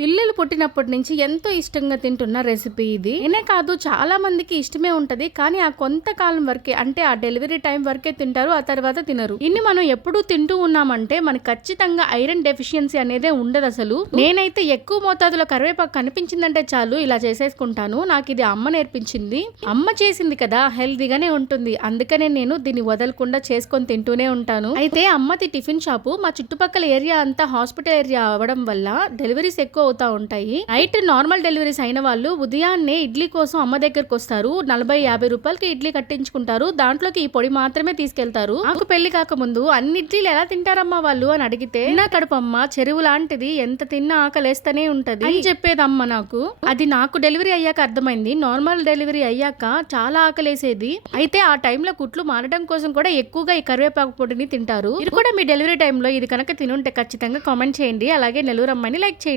పిల్లలు పుట్టినప్పటి నుంచి ఎంతో ఇష్టంగా తింటున్న రెసిపీ ఇది. నేనే కాదు, చాలా మందికి ఇష్టమే ఉంటది. కానీ ఆ కొంతకాలం వరకే, అంటే ఆ డెలివరీ టైం వరకే తింటారు, ఆ తర్వాత తినరు. ఇన్ని మనం ఎప్పుడూ తింటూ ఉన్నామంటే మనకి ఖచ్చితంగా ఐరన్ డెఫిషియన్సీ అనేదే ఉండదు అసలు. నేనైతే ఎక్కువ మోతాదులో కరివేపాకు కనిపించిందంటే చాలు ఇలా చేసేసుకుంటాను. నాకు ఇది అమ్మ నేర్పించింది. అమ్మ చేసింది కదా, హెల్దీగానే ఉంటుంది. అందుకనే నేను దీన్ని వదలకుండా చేసుకొని తింటూనే ఉంటాను. అయితే అమ్మది టిఫిన్ షాపు. మా చుట్టుపక్కల ఏరియా అంతా హాస్పిటల్ ఏరియా అవడం వల్ల డెలివరీస్ ఎక్కువ అవుతా ఉంటాయి. నైట్ నార్మల్ డెలివరీస్ అయిన వాళ్ళు ఉదయాన్నే ఇడ్లీ కోసం అమ్మ దగ్గరకు వస్తారు. 40-50 రూపాయలకి ఇడ్లీ కట్టించుకుంటారు. దాంట్లోకి ఈ పొడి మాత్రమే తీసుకెళ్తారు. నాకు పెళ్లి కాకముందు అన్ని ఇడ్లీలు ఎలా తింటారమ్మా వాళ్ళు అని అడిగితే, నా కడుపమ్మ చెరువు లాంటిది, ఎంత తిన్నా ఆకలేస్తూనే ఉంటది అని చెప్పేదమ్మ నాకు. అది నాకు డెలివరీ అయ్యాక అర్థమైంది. నార్మల్ డెలివరీ అయ్యాక చాలా ఆకలేసేది. అయితే ఆ టైంలో కుట్లు మారడం కోసం కూడా ఎక్కువగా ఈ కరివేపాకు పొడిని తింటారు. ఇది కూడా మీ డెలివరీ టైంలో ఇది కనుక తినుంటే ఖచ్చితంగా కామెంట్ చేయండి. అలాగే నెల్లూరు అమ్మాయిని లైక్ చేయండి.